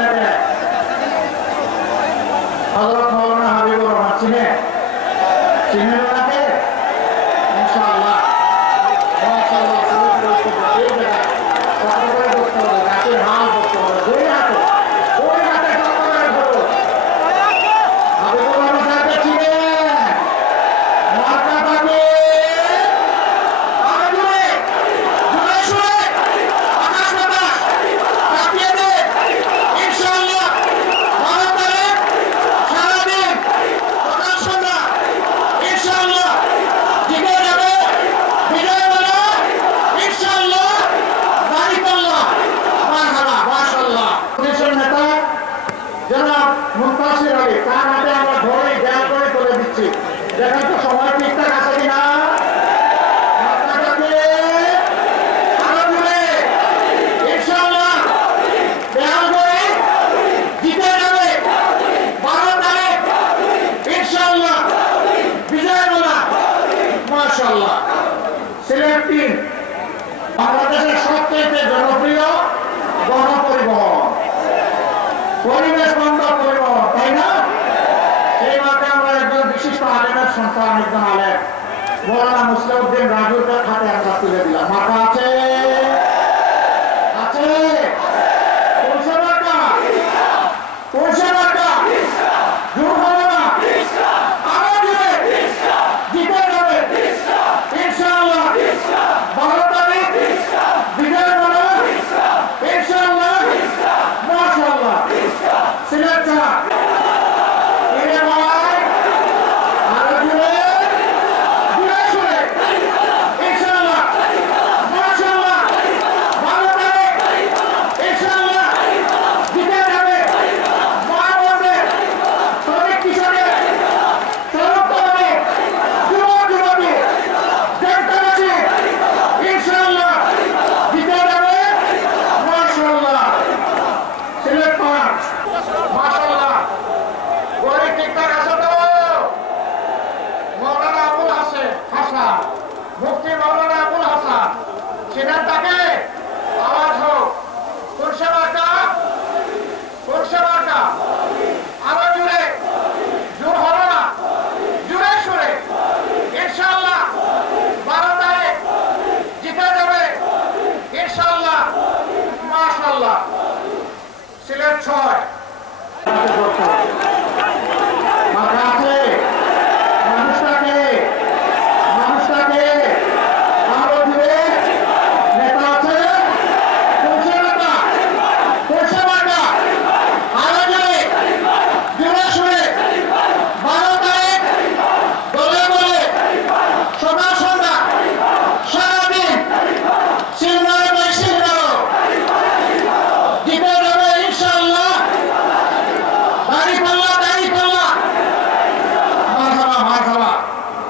সিলেটে হযরত মাওলানা হাবিবুর রহমান চিনেন ওনাকে? ইনশাআল্লাহ মাশাআল্লাহ এই জায়গায় কত করে করতে হবে, গাছের হাল করতে হবে, দুই হাতে কত করে করবো। হাবিবুর রহমান সাহেবকে চিনেন? মার্কা থাকে মুনতাসির আলী, তার হাতে আমরা ধরে জ্ঞান করে তুলে দিচ্ছি। দেখেন তো সময় ঠিকঠাক আছে কিনা। মাশাআল্লাহ সিলেট টিম বাংলাদেশের সবচেয়ে জনপ্রিয় গণপরিবহন, পরিবেশ বান্ধব পরিবহন, তাই না? সেই মাঠে আমরা একজন বিশিষ্ট আলেমের সন্তান, একজন আলেম মৌলানা মুসলিউদ্দিন রাজুর হাতে আমরা তুলে দিলাম। মাথা আছে আছে পৌঁছে মার্কা জোর হবে না, আরো জোরে জিতে যাবে ইনশাআল্লাহ। 12 তারিখ বিজয় বলো ইনশাআল্লাহ। মাশাআল্লাহ সিলেট মুফতি মাওলানা আবুল হাসান সেখান তাকে আওয়াজ হোক কোরশা মার্কা আরো জুড়ে, জোর হবে না, জুড়ে সুরে ইনশাআল্লাহ। 12 তারিখ জিতে যাবে ইনশাআল্লাহ। মাশাআল্লাহ সিলেট 6